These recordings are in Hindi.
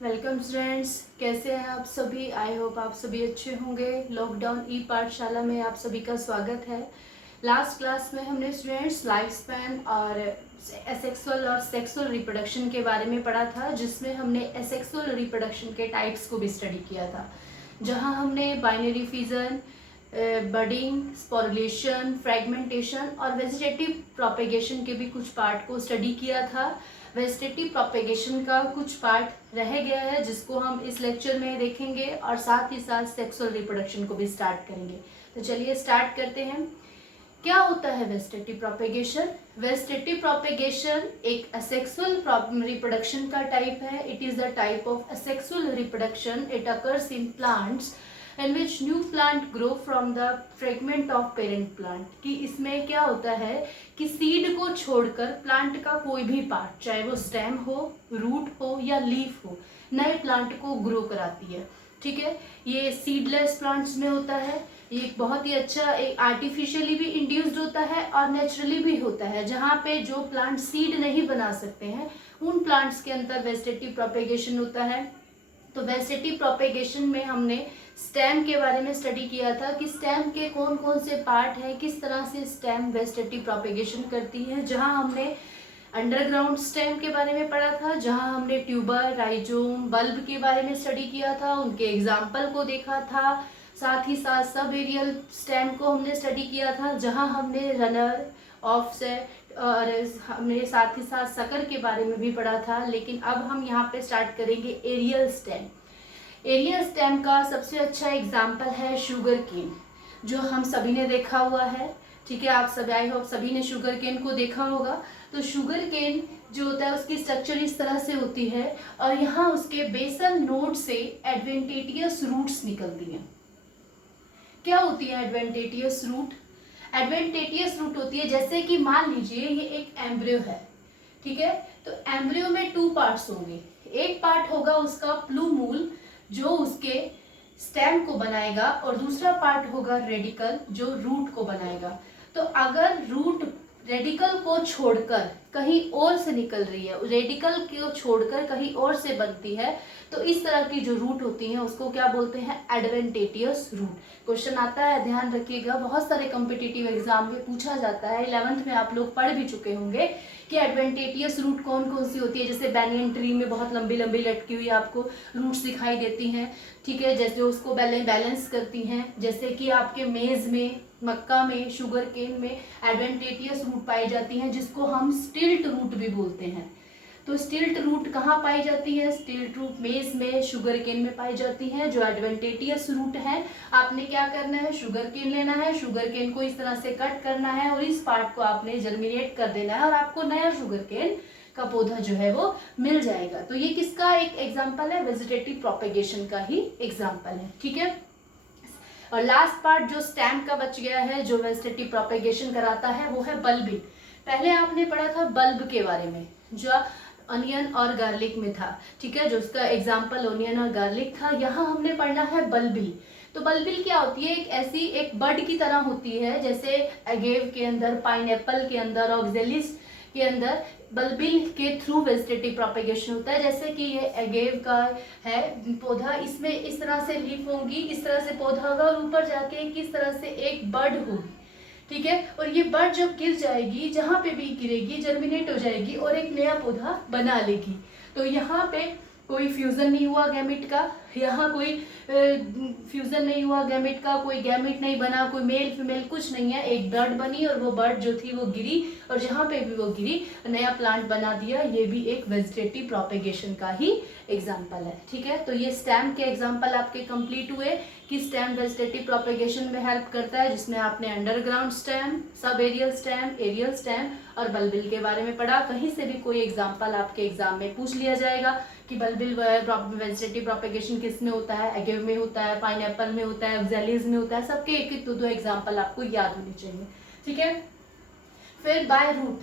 वेलकम स्टूडेंट्स, कैसे हैं आप सभी। आई होप आप सभी अच्छे होंगे। लॉकडाउन ई पाठशाला में आप सभी का स्वागत है। लास्ट क्लास में हमने स्टूडेंट्स लाइफ स्पैन और एसेक्सुअल और सेक्सुअल रिप्रोडक्शन के बारे में पढ़ा था, जिसमें हमने एसेक्सुअल रिप्रोडक्शन के टाइप्स को भी स्टडी किया था, जहां हमने binary fission, budding, sporulation, fragmentation और वेजिटेटिव प्रोपेगेशन के भी कुछ पार्ट को स्टडी किया था। वेजिटेटिव प्रोपेगेशन का कुछ पार्ट रह गया है जिसको हम इस लेक्चर में देखेंगे और साथ ही साथ सेक्सुअल रिप्रोडक्शन को भी स्टार्ट करेंगे। तो चलिए स्टार्ट करते हैं। क्या होता है वेजिटेटिव प्रोपेगेशन? वेजिटेटिव प्रोपेगेशन एक असेक्सुअल रिप्रोडक्शन का टाइप है। It is the type of asexual reproduction. It occurs in plants in which new plant grow from the fragment of parent plant। कि इसमें क्या होता है कि सीड को छोड़कर प्लांट का कोई भी पार्ट, चाहे वो स्टेम हो, रूट हो या लीफ हो, नए प्लांट को ग्रो कराती है। ठीक है, ये सीडलेस प्लांट्स में होता है। ये बहुत ही अच्छा, एक आर्टिफिशियली भी इंड्यूस्ड होता है और नेचुरली भी होता है। जहाँ पे जो प्लांट सीड नहीं बना सकते हैं उन प्लांट्स के अंदर वेजिटेटिव प्रोपेगेशन होता है। तो वेजिटेटिव प्रोपेगेशन में हमने स्टेम के बारे में स्टडी किया था कि स्टेम के कौन कौन से पार्ट हैं, किस तरह से स्टेम वेजिटेटिव प्रोपेगेशन करती है। जहां हमने अंडरग्राउंड स्टेम के बारे में पढ़ा था, जहां हमने ट्यूबर, राइजोम, बल्ब के बारे में स्टडी किया था, उनके एग्जाम्पल को देखा था। साथ ही साथ सब एरियल स्टेम को हमने स्टडी किया था, जहां हमने रनर, ऑफसेट और हमने साथ ही साथ सकर के बारे में भी पढ़ा था। लेकिन अब हम यहाँ पे स्टार्ट करेंगे एरियल स्टेम। एरियल स्टेम का सबसे अच्छा एग्जाम्पल है शुगर केन, जो हम सभी ने देखा हुआ है। ठीक है, आप सभी, आई होप सभी ने शुगर केन को देखा होगा। तो शुगर केन जो होता है उसकी स्ट्रक्चर इस तरह से होती है और यहाँ उसके बेसल नोड से एडवेंटेटियस रूट्स निकलती हैं। क्या होती है एडवेंटेटियस रूट? एडवेंटेटियस रूट होती है, जैसे कि मान लीजिए ये एक एम्ब्रियो है। ठीक है, तो एम्ब्रियो में 2 पार्ट्स होंगे। एक पार्ट होगा उसका प्लूमूल जो उसके स्टेम को बनाएगा और दूसरा पार्ट होगा रेडिकल जो रूट को बनाएगा। तो अगर रूट रेडिकल को छोड़कर कहीं और से निकल रही है, रेडिकल को छोड़कर कहीं और से बनती है, तो इस तरह की जो रूट होती है उसको क्या बोलते हैं? एडवेंटेटियस रूट। क्वेश्चन आता है, ध्यान रखिएगा, बहुत सारे कॉम्पिटिटिव एग्जाम में पूछा जाता है। 11th में आप लोग पढ़ भी चुके होंगे कि एडवेंटेटियस रूट कौन कौन सी होती है। जैसे बैनियन ट्री में बहुत लंबी लंबी लटकी हुई आपको रूट्स दिखाई देती हैं। ठीक है, जैसे उसको बैलेंस करती हैं। जैसे कि आपके मेज में, मक्का में, शुगर केन में एडवेंटेटियस रूट पाई जाती हैं, जिसको हम स्टिल्ट रूट भी बोलते हैं। तो स्टिल्ट रूट कहाँ पाई जाती है? स्टिल्ट रूट मेज में, शुगर केन में पाई जाती है, जो एडवेंटेटियस रूट है। आपने क्या करना है? शुगर केन लेना है, शुगर केन को इस तरह से कट करना है और इस पार्ट को आपने जर्मिनेट कर देना है और आपको नया शुगर केन का पौधा जो है वो मिल जाएगा। तो ये किसका एक एग्जाम्पल है? वेजिटेटिव प्रोपेगेशन का ही एग्जाम्पल है। ठीक है, और लास्ट पार्ट जो स्टेम का बच गया है, जो वेजिटेटिव प्रोपेगेशन कराता है, वो है बल्बिंग। पहले आपने पढ़ा था बल्ब के बारे में, जो अनियन और गार्लिक में था। ठीक है, जो उसका एग्जाम्पल अनियन और गार्लिक था। यहाँ हमने पढ़ना है बल्बिल। तो बल्बिल क्या होती है? एक ऐसी एक बड की तरह होती है, जैसे अगेव के अंदर, पाइनएप्पल के अंदर, ऑक्जेलिस के अंदर बल्बिल के थ्रू वेजिटेटिव प्रोपेगेशन होता है। जैसे कि ये अगेव का है पौधा, इसमें इस तरह से लीफ होंगी, इस तरह से पौधा होगा और ऊपर जाके किस तरह से एक बड होगी। ठीक है, और ये बड जब गिर जाएगी, जहां पे भी गिरेगी जर्मिनेट हो जाएगी और एक नया पौधा बना लेगी। तो यहाँ पे कोई फ्यूजन नहीं हुआ गैमेट का, यहाँ कोई फ्यूजन नहीं हुआ गैमेट का, कोई गैमेट नहीं बना, कोई मेल फीमेल कुछ नहीं है। एक बर्ड बनी और वो बर्ड जो थी वो गिरी और जहाँ पे भी वो गिरी नया प्लांट बना दिया। ये भी एक वेजिटेटिव प्रोपेगेशन का ही एग्जाम्पल है। ठीक है, तो ये स्टेम के एग्जाम्पल आपके कंप्लीट हुए कि स्टेम वेजिटेटिव प्रोपेगेशन में हेल्प करता है, जिसमें आपने underground stem, sub aerial stem, aerial stem और बल्बिल के बारे में पढ़ा। कहीं से भी कोई एग्जाम्पल आपके एग्जाम में पूछ लिया जाएगा कि बल्बिल वेजिटेटिव प्रोपेगेशन किस में होता है, एगेव में होता है, पाइनएप्पल में होता है, ऑक्जेलिस में होता है। सबके एक एक दो एग्जाम्पल आपको याद होने चाहिए। ठीक है, फिर बाय रूट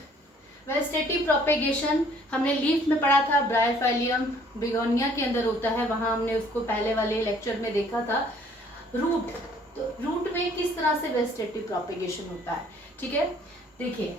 वेजिटेटिव प्रोपेगेशन हमने लीफ में पढ़ा था, ब्रायोफाइलियम बिगोनिया के अंदर होता है, वहां हमने उसको पहले वाले लेक्चर में देखा था। रूट, तो रूट में किस तरह से वेजिटेटिव प्रोपेगेशन होता है? ठीक है, देखिए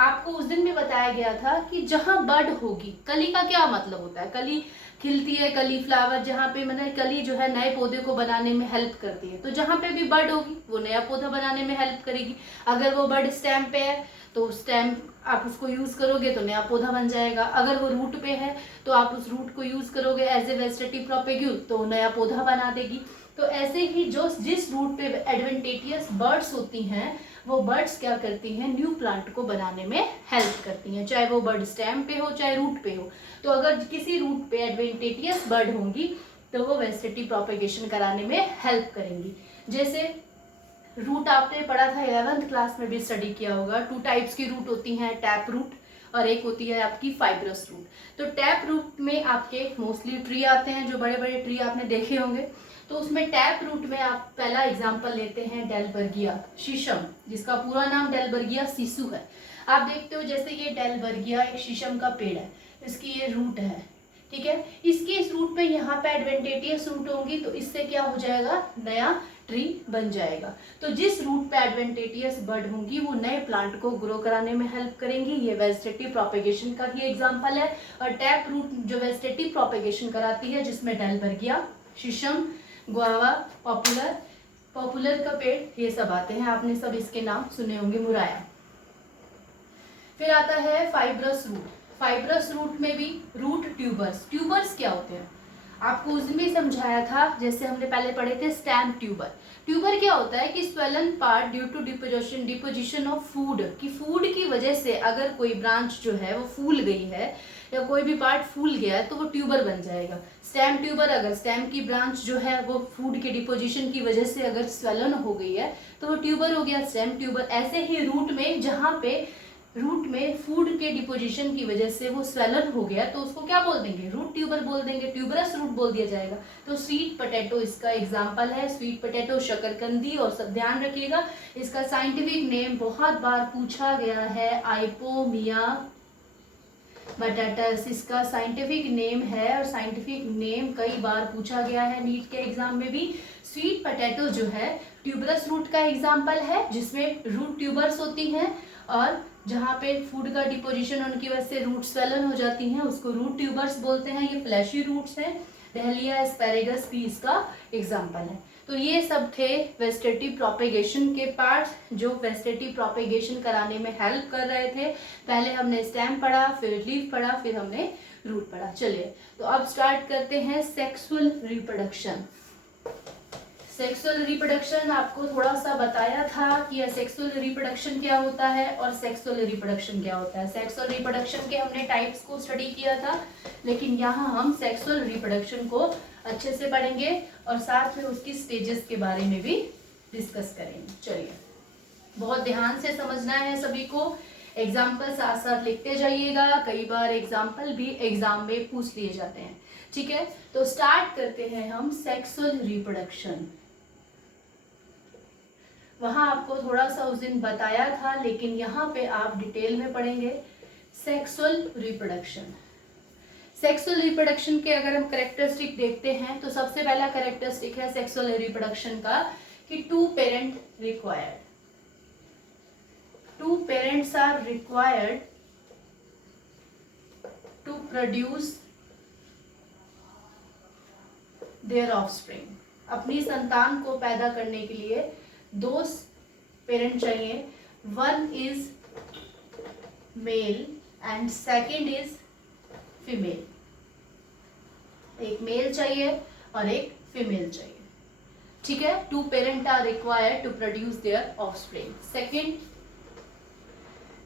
आपको उस दिन भी बताया गया था कि जहाँ बड होगी, कली का क्या मतलब होता है, कली खिलती है, कली फ्लावर, जहाँ पे मतलब कली जो है नए पौधे को बनाने में हेल्प करती है, तो जहाँ पे भी बड होगी वो नया पौधा बनाने में हेल्प करेगी। अगर वो बड स्टेम पे है तो स्टेम आप उसको यूज करोगे तो नया पौधा बन जाएगा। अगर वो रूट पे है तो आप उस रूट को यूज करोगे एज ए वेजिटेटिव प्रोपेग्यूल, तो नया पौधा बना देगी। तो ऐसे ही जो जिस रूट पे एडवेंटेटियस बर्ड्स होती हैं, वो बर्ड्स क्या करती हैं, न्यू प्लांट को बनाने में हेल्प करती हैं, चाहे वो बर्ड स्टेम पे हो चाहे रूट पे हो। तो अगर किसी रूट पे एडवेंटेटियस बर्ड होंगी तो वो वेजिटेटिव प्रोपेगेशन कराने में हेल्प करेंगी। जैसे रूट आपने पढ़ा था 11th क्लास में भी स्टडी किया होगा, 2 टाइप्स की रूट होती हैं, टैप रूट और एक होती है आपकी फाइब्रस रूट। तो टैप रूट में आपके मोस्टली ट्री आते हैं, जो बड़े बड़े ट्री आपने देखे होंगे। तो उसमें टैप रूट में आप पहला एग्जांपल लेते हैं डेलबर्गिया शीशम, जिसका पूरा नाम डेलबर्गिया सिसु है। आप देखते हो जैसे ये डेलबर्गिया एक शीशम का पेड़ है, इसकी ये रूट है, ठीक है। इसके इस रूट पे यहाँ पे एडवेंटेटियस रूट होंगी तो इससे क्या हो जाएगा, नया ट्री बन जाएगा। तो जिस रूट पे एडवेंटेटियस बर्ड होंगी वो नए प्लांट को ग्रो कराने में हेल्प करेंगी। ये वेजिटेटिव प्रोपेगेशन का ही एग्जांपल है। और टैप रूट जो वेजिटेटिव प्रोपेगेशन कराती है, जिसमें डेलबर्गिया, शीशम, गुआवा, पॉपुलर का पेड़, ये सब आते हैं, आपने सब इसके नाम सुने होंगे, मुराया। फिर आता है फाइब्रस रूट। फाइब्रस रूट में भी रूट ट्यूबर्स। ट्यूबर्स क्या होते हैं आपको उस दिन भी समझाया था, जैसे हमने पहले पढ़े थे स्टेम ट्यूबर। ट्यूबर क्या होता है कि swollen part due to deposition of food, कि फूड की वजह से अगर कोई ब्रांच जो है वो फूल गई है या कोई भी पार्ट फूल गया है तो वो ट्यूबर बन जाएगा। स्टेम ट्यूबर, अगर स्टेम की ब्रांच जो है वो फूड के डिपोजिशन की वजह से अगर स्वेलन हो गई है तो वो ट्यूबर हो गया, स्टेम ट्यूबर। ऐसे ही रूट में, जहाँ पे रूट में फूड के डिपोजिशन की वजह से वो स्वेलन हो गया तो उसको क्या बोल देंगे, रूट ट्यूबर बोल देंगे, ट्यूबरस रूट बोल दिया जाएगा। तो स्वीट पोटैटो इसका एग्जांपल है। स्वीट पोटैटो, शकरकंदी। और सब ध्यान रखिएगा इसका साइंटिफिक नेम बहुत बार पूछा गया है, आइपोमिया बटाटस इसका साइंटिफिक नेम है, और साइंटिफिक नेम कई बार पूछा गया है नीट के एग्जाम में भी। स्वीट पोटैटो जो है ट्यूबरस रूट का एग्जाम्पल है, जिसमें रूट ट्यूबर्स होती हैं, और जहाँ पे फूड का डिपोजिशन उनकी वजह से रूट स्वेलन हो जाती हैं उसको रूट ट्यूबर्स बोलते हैं। ये फ्लैशी रूट्स हैं। डहलिया, एस्पेरेगस भी इसका एग्जाम्पल है। तो ये सब थे वेजिटेटिव प्रोपेगेशन के पार्ट्स, जो वेजिटेटिव प्रोपेगेशन कराने में हेल्प कर रहे थे। पहले हमने स्टेम पढ़ा, फिर लीफ पढ़ा, फिर हमने रूट पढ़ा। चलिए तो अब स्टार्ट करते हैं सेक्सुअल रिप्रोडक्शन। सेक्सुअल रिप्रोडक्शन आपको थोड़ा सा बताया था कि सेक्सुअल रिप्रोडक्शन क्या होता है और सेक्सुअल रिप्रोडक्शन क्या होता है। सेक्सुअल रिप्रोडक्शन के हमने टाइप्स को स्टडी किया था, लेकिन यहाँ हम सेक्सुअल रिप्रोडक्शन को अच्छे से पढ़ेंगे और साथ में उसकी स्टेजेस के बारे में भी डिस्कस करेंगे। चलिए बहुत ध्यान से समझना है सभी को। एग्जाम्पल साथ साथ लिखते जाइएगा, कई बार एग्जाम्पल भी एग्जाम में पूछ लिए जाते हैं, ठीक है। तो स्टार्ट करते हैं हम सेक्सुअल रिप्रोडक्शन। वहां आपको थोड़ा सा उस दिन बताया था, लेकिन यहाँ पे आप डिटेल में पढ़ेंगे सेक्सुअल रिप्रोडक्शन। सेक्सुअल रिप्रोडक्शन के अगर हम कैरेक्टरिस्टिक देखते हैं तो सबसे पहला कैरेक्टरिस्टिक है सेक्सुअल रिप्रोडक्शन का कि 2 parent required. 2 parents are required to produce their offspring. अपनी संतान को पैदा करने के लिए 2 पेरेंट चाहिए। 1 is male and second is female. एक मेल चाहिए और एक फीमेल चाहिए, ठीक है। 2 parent are required to produce their offspring. Second,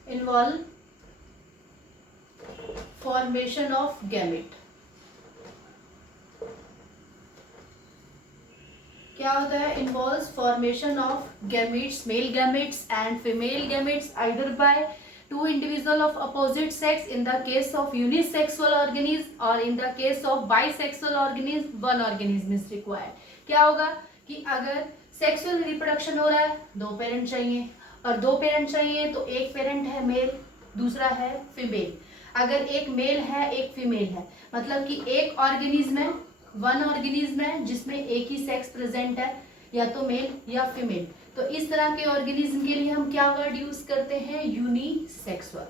involve formation of gamete. क्या होता है, involves formation of gametes, male gametes and female gametes either by 2 individual of opposite sex in the case of unisexual organism, और in the case of bisexual organism 1 organism is required. क्या होगा कि अगर सेक्सुअल रिप्रोडक्शन हो रहा है 2 पेरेंट चाहिए, और 2 पेरेंट चाहिए तो एक पेरेंट है मेल, दूसरा है फीमेल। अगर एक मेल है एक फीमेल है, मतलब कि एक ऑर्गेनिज्म है, 1 ऑर्गेनिज्म है जिसमें एक ही सेक्स प्रेजेंट है, या तो मेल या फीमेल, तो इस तरह के ऑर्गेनिज्म के लिए हम क्या वर्ड यूज करते हैं, यूनिसेक्सुअल।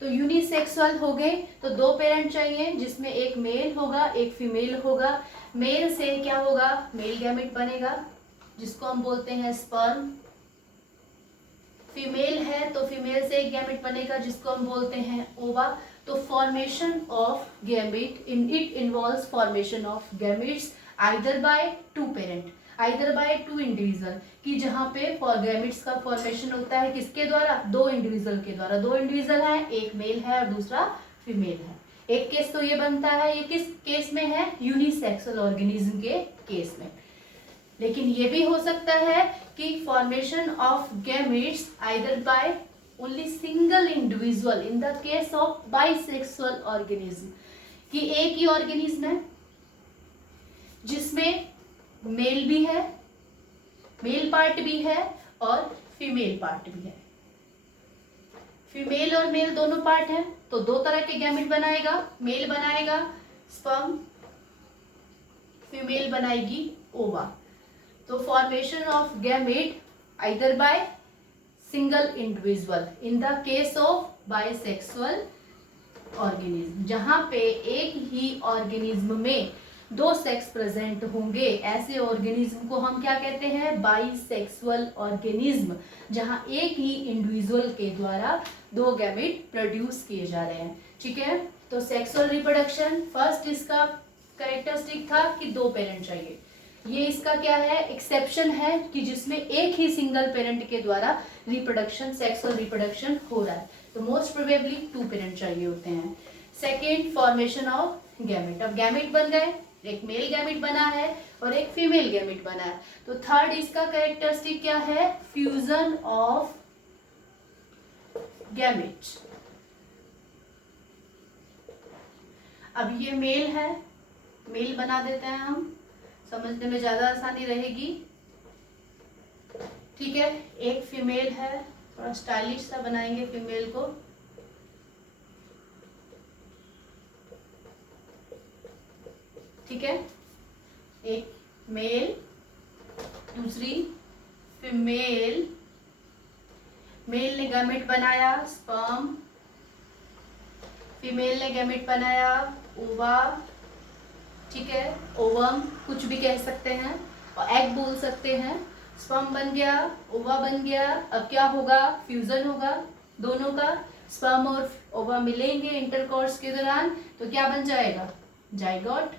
तो यूनिसेक्सुअल हो गए तो दो पेरेंट चाहिए जिसमें एक मेल होगा एक फीमेल होगा। मेल से क्या होगा, मेल गैमेट बनेगा जिसको हम बोलते हैं स्पर्म। फीमेल है तो फीमेल से एक गैमेट बनेगा जिसको हम बोलते हैं ओवा। तो formation of gamete it involves formation of gametes either by two parent, either by two individual, कि जहाँ पे गैमेट्स का फॉर्मेशन होता है किसके द्वारा, दो इंडिविजुअल के द्वारा। दो इंडिविजुअल है, एक मेल है और दूसरा फीमेल है। एक केस तो ये बनता है, ये किस केस में है, यूनिसेक्सुअल ऑर्गेनिज्म के केस में। लेकिन ये भी हो सकता है कि formation of gametes either by only single individual in the case of bisexual organism, कि एक ही ऑर्गेनिज्म है जिसमें मेल भी है, मेल पार्ट भी है और फीमेल पार्ट भी है। फीमेल और मेल दोनों पार्ट है तो दो तरह के गैमेट बनाएगा, मेल बनाएगा स्पर्म, फीमेल बनाएगी ओवा। तो formation of gamete either by single individual in the case of bisexual organism, जहां पे एक ही ऑर्गेनिज्म में दो सेक्स प्रेजेंट होंगे, ऐसे ऑर्गेनिज्म को हम क्या कहते हैं, बाइसेक्सुअल ऑर्गेनिज्म, जहां एक ही इंडिविजुअल के द्वारा दो गैमेट प्रोड्यूस किए जा रहे हैं। ठीक है, तो सेक्सुअल रिप्रोडक्शन फर्स्ट इसका कैरेक्टरिस्टिक था कि दो पेरेंट चाहिए। ये इसका क्या है, एक्सेप्शन है कि जिसमें एक ही सिंगल पेरेंट के द्वारा रिप्रोडक्शन, सेक्सुअल रिप्रोडक्शन हो रहा है। तो मोस्ट प्रोबेबली टू पेरेंट चाहिए होते हैं। Second, formation of gamete. अब गैमेट बन गए, एक मेल गैमेट बना है और एक फीमेल गैमेट बना है। तो थर्ड इसका कैरेक्टरिस्टिक क्या है, फ्यूजन ऑफ गैमेट। अब ये मेल है, मेल बना देते हैं हम, समझने में ज्यादा आसानी रहेगी। ठीक है, एक फीमेल है, थोड़ा स्टाइलिश सा बनाएंगे फीमेल को। ठीक है, एक मेल, दूसरी फीमेल। मेल ने गैमेट बनाया स्पर्म, फीमेल ने गैमेट बनाया ओवा। ठीक है, ओवम कुछ भी कह सकते हैं और एग बोल सकते हैं। स्पर्म बन गया, ओवा बन गया। अब क्या होगा, फ्यूजन होगा दोनों का, स्पर्म और ओवा मिलेंगे इंटरकोर्स के दौरान, तो क्या बन जाएगा, जाइगोट।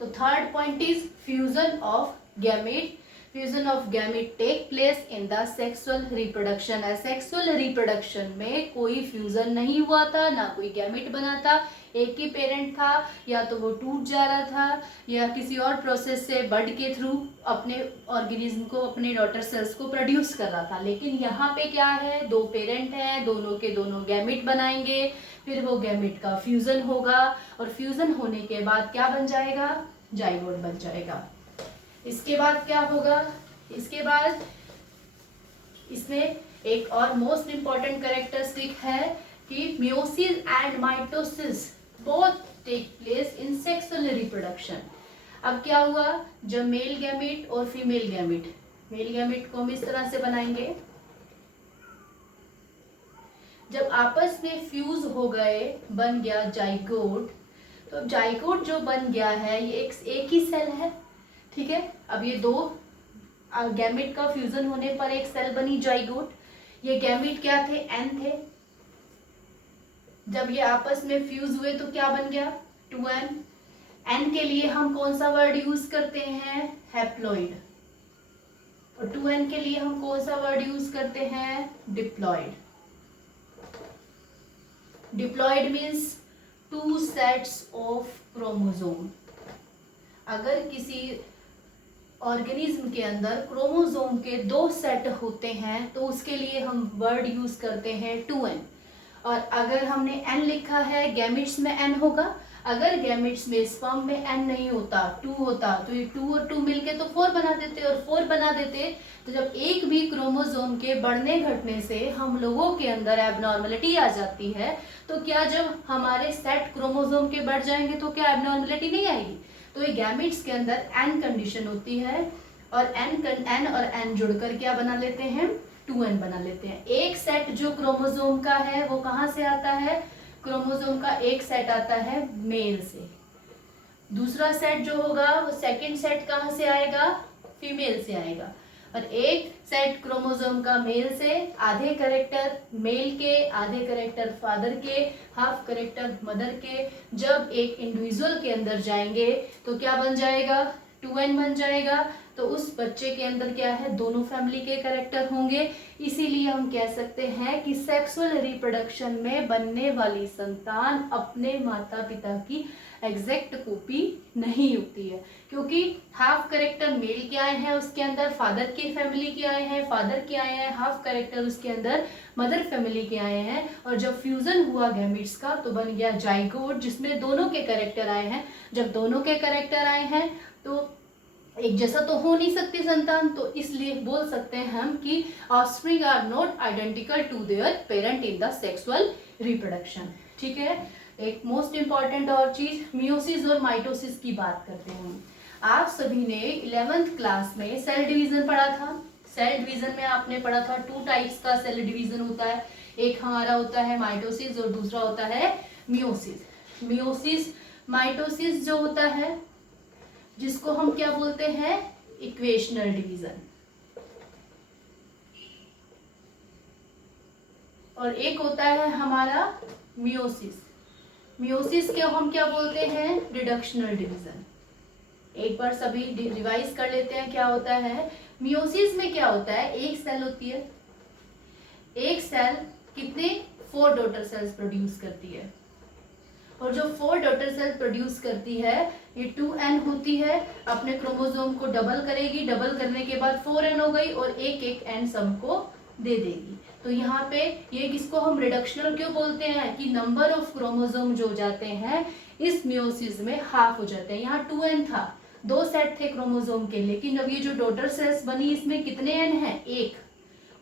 तो third point is fusion of gamete. Fusion of gamete take place in the sexual reproduction. Sexual reproduction में कोई फ्यूजन नहीं हुआ था, ना कोई गैमेट बना था, एक ही पेरेंट था, या तो वो टूट जा रहा था या किसी और प्रोसेस से बड के थ्रू अपने ऑर्गेनिज्म को, अपने डॉटर सेल्स को प्रोड्यूस कर रहा था। लेकिन यहाँ पे क्या है, दो पेरेंट हैं, दोनों के दोनों गैमेट बनाएंगे, फिर वो गैमेट का फ्यूजन होगा और फ्यूजन होने के बाद क्या बन जाएगा, जाइगोट बन जाएगा। इसके बाद क्या होगा, इसके बाद इसमें एक और मोस्ट इंपॉर्टेंट कैरेक्टरिस्टिक है कि meiosis and mitosis both take place in sexual reproduction. अब क्या हुआ, जब मेल गैमेट और फीमेल गैमेट, मेल गैमेट को हम इस तरह से बनाएंगे, जब आपस में फ्यूज हो गए, बन गया जाइगोट। तो जाइगोट जो बन गया है ये एक ही सेल है। ठीक है, अब ये दो गैमेट का फ्यूजन होने पर एक सेल बनी जाइगोट। ये गैमेट क्या थे, एन थे। जब ये आपस में फ्यूज हुए तो क्या बन गया, 2n। एन के लिए हम कौन सा वर्ड यूज करते हैं, हैप्लॉइड। और 2n के लिए हम कौन सा वर्ड यूज करते हैं, diploid. Diploid means 2 sets of chromosome. अगर किसी ऑर्गेनिज्म के अंदर क्रोमोसोम के 2 सेट होते हैं तो उसके लिए हम वर्ड यूज करते हैं 2n। और अगर हमने n लिखा है, गैमेट्स में n होगा। अगर गैमेट्स में, स्पर्म में n नहीं होता, 2 होता, तो ये 2 और 2 मिलके तो 4 बना देते, और 4 बना देते तो जब एक भी क्रोमोसोम के बढ़ने घटने से हम लोगों के अंदर एबनॉर्मलिटी आ जाती है, तो क्या जब हमारे सेट क्रोमोसोम के बढ़ जाएंगे तो क्या एबनॉर्मलिटी नहीं आएगी। तो ये गैमेट्स के अंदर एन कंडीशन होती है और एन और एन जुड़कर क्या बना लेते हैं, 2n बना लेते हैं। एक सेट जो क्रोमोसोम का है वो कहाँ से आता है, क्रोमोसोम का एक सेट आता है मेल से, दूसरा सेट जो होगा वो सेकंड सेट कहाँ से आएगा, फीमेल से आएगा। और एक सेट क्रोमोसोम का मेल से, आधे करेक्टर मेल के, आधे करेक्टर फादर के, हाफ करेक्टर मदर के, जब एक इंडिविजुअल के अंदर जाएंगे तो क्या बन जाएगा, 2n बन जाएगा। तो उस बच्चे के अंदर क्या है, दोनों फैमिली के करेक्टर होंगे। इसीलिए हम कह सकते हैं कि सेक्सुअल रिप्रोडक्शन में बनने वाली संतान अपने माता पिता की एग्जैक्ट कॉपी नहीं होती है, क्योंकि हाफ करेक्टर मेल के आए हैं उसके अंदर फादर की फैमिली के आए हैं, फादर के आए हैं, हाफ करेक्टर उसके अंदर मदर फैमिली के आए हैं। और जब फ्यूजन हुआ गैमीट्स का तो बन गया जाइगोट, जिसमें दोनों के करेक्टर आए हैं। जब दोनों के करेक्टर आए हैं तो एक जैसा तो हो नहीं सकती संतान, तो इसलिए बोल सकते हैं हम कि offspring are not identical to their parent in the sexual reproduction. ठीक है, एक मोस्ट इंपॉर्टेंट और चीज मियोसिस और माइटोसिस की बात करते हैं। आप सभी ने 11th क्लास में सेल डिवीजन पढ़ा था। सेल डिवीजन में आपने पढ़ा था 2 टाइप्स का सेल डिवीजन होता है, एक हमारा होता है माइटोसिस और दूसरा होता है मियोसिस। मियोसिस माइटोसिस जो होता है जिसको हम क्या बोलते हैं, इक्वेशनल डिवीजन, और एक होता है हमारा मियोसिस। मियोसिस के हम क्या बोलते हैं, रिडक्शनल डिवीजन। एक बार सभी रिवाइज कर लेते हैं क्या होता है। मियोसिस में क्या होता है, एक सेल होती है, एक सेल कितने 4 डॉटर सेल्स प्रोड्यूस करती है, और जो 4 डॉटर सेल प्रोड्यूस करती है ये 2n होती है, अपने क्रोमोसोम को डबल करेगी, डबल करने के बाद 4n हो गई और एक एक n सबको दे देगी। तो यहाँ पे ये किसको हम रिडक्शनल क्यों बोलते हैं कि नंबर ऑफ क्रोमोसोम जो जाते हैं इस मियोसिस में हाफ हो जाते हैं। यहाँ 2n था, 2 सेट थे क्रोमोसोम के, लेकिन अब ये जो डॉटर सेल्स बनी इसमें कितने n है, एक,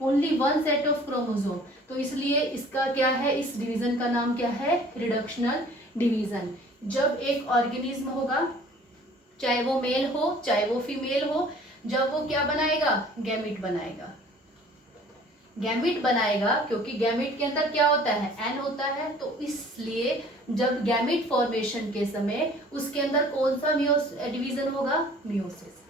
ओनली 1 सेट ऑफ क्रोमोसोम। तो इसलिए इसका क्या है, इस डिवीजन का नाम क्या है, रिडक्शनल डिवीजन। जब एक ऑर्गेनिज्म होगा, चाहे वो मेल हो चाहे वो फीमेल हो, जब वो क्या बनाएगा, गैमीट बनाएगा। गैमीट बनाएगा क्योंकि गैमीट के अंदर क्या होता है, एन होता है, तो इसलिए जब गैमीट फॉर्मेशन के समय उसके अंदर कौन सा डिवीजन होगा, मियोसिस।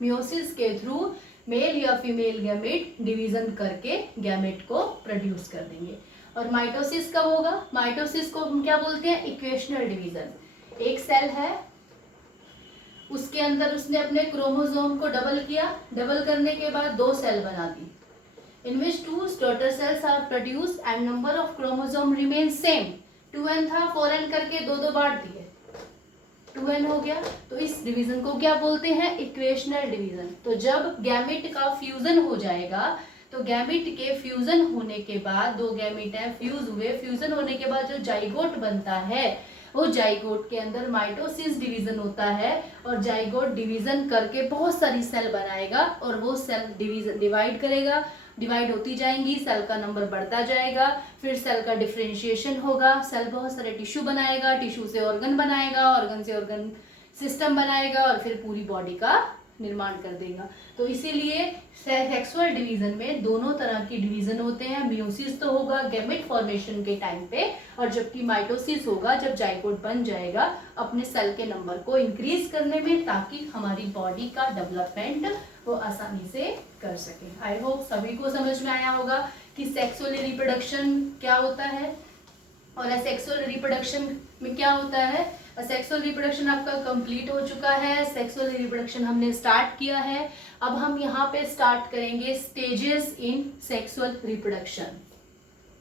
मियोसिस के थ्रू मेल या फीमेल गैमेट डिवीजन करके गैमेट को प्रोड्यूस कर देंगे। और माइटोसिस कब होगा, माइटोसिस को हम क्या बोलते हैं, इक्वेशनल डिवीजन। एक सेल है, उसके अंदर उसने अपने क्रोमोसोम को डबल किया, डबल करने के बाद 2 सेल बना दी, in which 2 daughter cells are produce and number of chromosome remain same. 2n था, 4n करके 2 बांट दिए, 2n हो गया। तो इस डिवीजन को क्या बोलते हैं, इक्वेशनल डिवीजन। तो जब गैमेट का फ्यूजन हो जाएगा, तो गैमेट के फ्यूजन होने के बाद 2 गैमेट हैं, फ्यूज हुए, फ्यूजन होने के बाद जो जाइगोट बनता है, वो जाइगोट के अंदर माइटोसिस डिवीजन होता है, और जाइगोट डिवीजन करके बहुत सारी सेल बनाएगा, और वो सेल डिवीजन डिवाइड करेगा, डिवाइड होती जाएंगी, सेल का नंबर बढ़ता जाएगा, फिर सेल का डिफरेंशिएशन होगा, सेल बहुत सारे टिश्यू बनाएगा, टिश्यू से ऑर्गन बनाएगा, ऑर्गन से ऑर्गन सिस्टम बनाएगा, और फिर पूरी बॉडी का निर्माण कर देगा। तो इसीलिए सेक्सुअल डिवीजन में दोनों तरह की डिवीजन होते हैं। मियोसिस तो होगा गैमेट फॉर्मेशन के टाइम पे, और जबकि माइटोसिस होगा जब जाइगोट बन जाएगा अपने सेल के नंबर को इंक्रीज करने में, ताकि हमारी बॉडी का डेवलपमेंट वो आसानी से कर सके। आई होप सभी को समझ में आया होगा कि सेक्सुअल रिप्रोडक्शन क्या होता है और सेक्सुअल रिप्रोडक्शन में क्या होता है। सेक्सुअल रिप्रोडक्शन आपका कंप्लीट हो चुका है, सेक्सुअल रिप्रोडक्शन हमने स्टार्ट किया है। अब हम यहाँ पे स्टार्ट करेंगे स्टेजेस इन सेक्सुअल रिप्रोडक्शन।